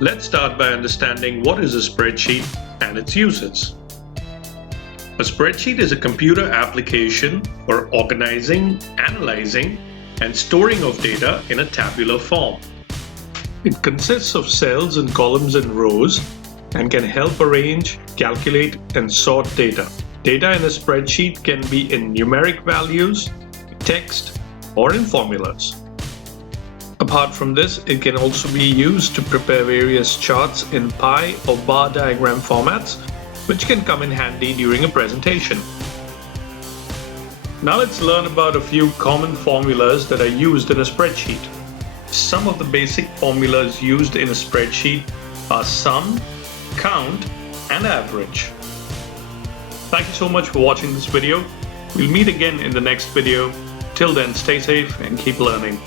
Let's start by understanding what is a spreadsheet and its uses. A spreadsheet is a computer application for organizing, analyzing, and storing of data in a tabular form. It consists of cells and columns and rows and can help arrange, calculate, and sort data. Data in a spreadsheet can be in numeric values, text, or in formulas. Apart from this, it can also be used to prepare various charts in pie or bar diagram formats, which can come in handy during a presentation. Now let's learn about a few common formulas that are used in a spreadsheet. Some of the basic formulas used in a spreadsheet are sum, count, and average. Thank you so much for watching this video. We'll meet again in the next video. Till then, stay safe and keep learning.